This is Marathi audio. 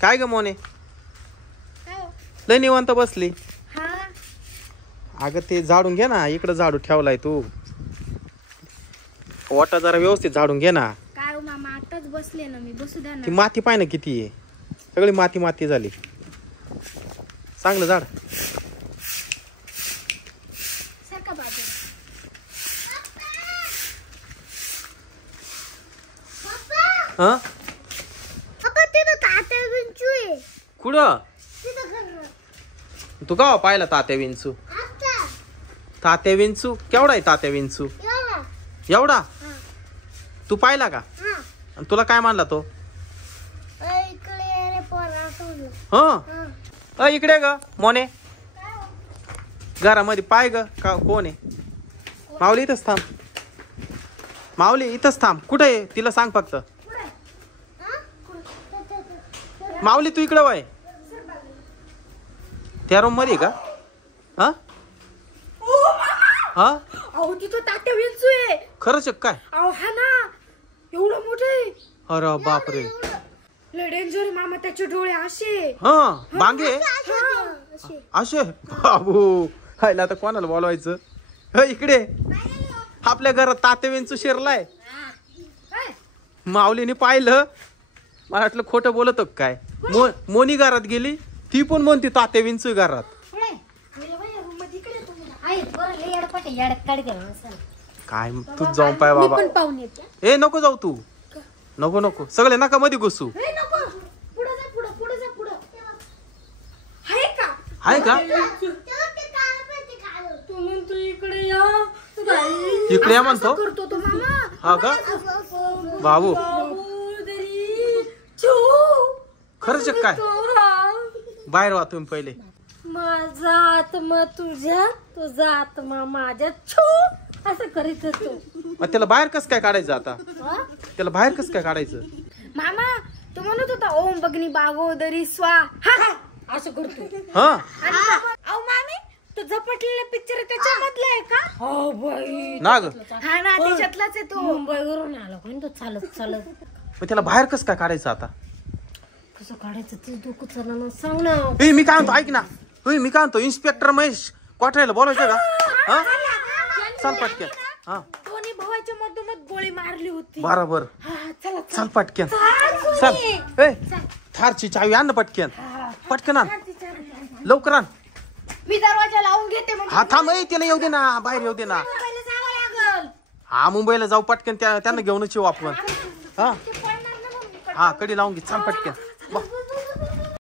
काय ग मोने लय निवांत बसली. अगं ते झाडून घे ना, इकडं झाडू ठेवलाय तू. वाटा जरा व्यवस्थित झाडून घे ना. काय हो मामा, आताच बसले ना मी, बसू द्या ती ना. माती पाय ना किती आहे, सगळी माती माती झाली. चांगलं झाड. सारखा बाजू. हा कुठं तू का पाहिला तात्या विंचू? तात्या विंचू केवढा आहे तात्या विंचू? एवढा? तू पाहिला का? आणि तुला काय मानला तो? हा इकडे ग मोने, घरामध्ये पाय ग. का कोण आहे? माऊली इथंच थांब. माऊली इथंच थांब. कुठे आहे तिला सांग फक्त. माऊली तू इकडे वय. त्या रूम मध्ये का? हा हा अहो तिथं तात्या विंचू आहे. खरंच काय? अहो हा ना, एवढं मोठं आहे. अरे बापरे, लय डेंजर मामा. त्याचे डोळे असे. हा बांगे असे. बाबू खायला आता कोणाला बोलवायचं? इकडे आपल्या घरात तात्या विंचू शिरलाय. माऊलीने पाहिलं, मला वाटलं खोटं बोलत काय. मोनी घरात गेली, ती पण म्हणते तात्या विंचू घरात. काय तू जाऊन पाय बाबा. ए नको जाऊ तू, नको नको, सगळे नका मध्ये घुसू. आहे का? इकडे या म्हणतो. हा का बाबू? खरंच काय? बाहेर वा तुम्ही पहिले. माझा आत्मा तुझ्या, तुझा आत्मा माझ्या. छो असं करीत होतो. मग त्याला बाहेर कस काय काढायचं आता? त्याला बाहेर कस काय काढायचं? मामा तू म्हणत होता ओम भगनी बागोदरी स्वा असं करतो. हा अहो मामी, तो झपटलेला पिक्चर त्याच्यामधला आहे का? हो बाई ना ग. हा ना, त्याच्यातलाच आहे तो. मुंबईवरून आला कोण तो चालत चालत. मग त्याला बाहेर कस काय काढायचं आता? कसं काढायचं ते डोकं चालना, सांग ना. मी काय म्हणतो ऐक ना. मी काय म्हणतो, इन्स्पेक्टर महेश कोठायला बोलायचं का? हा चल पटकन. हा दोन्ही भावाच्या मधोमध गोळी मारली होती. बरोबर. चला चल पटकन. चल ए थारची चावी आण ना पटकन. पटकन आण, लवकर आण. मी दरवाजा लावून घेते. हा थांब, तिला येऊ दे ना, बाहेर येऊ दे ना. हा मुंबईला जाऊ पटकन, त्यांना घेऊनच येऊ आपण. हा हा कडी लावून घे. चल पटकन.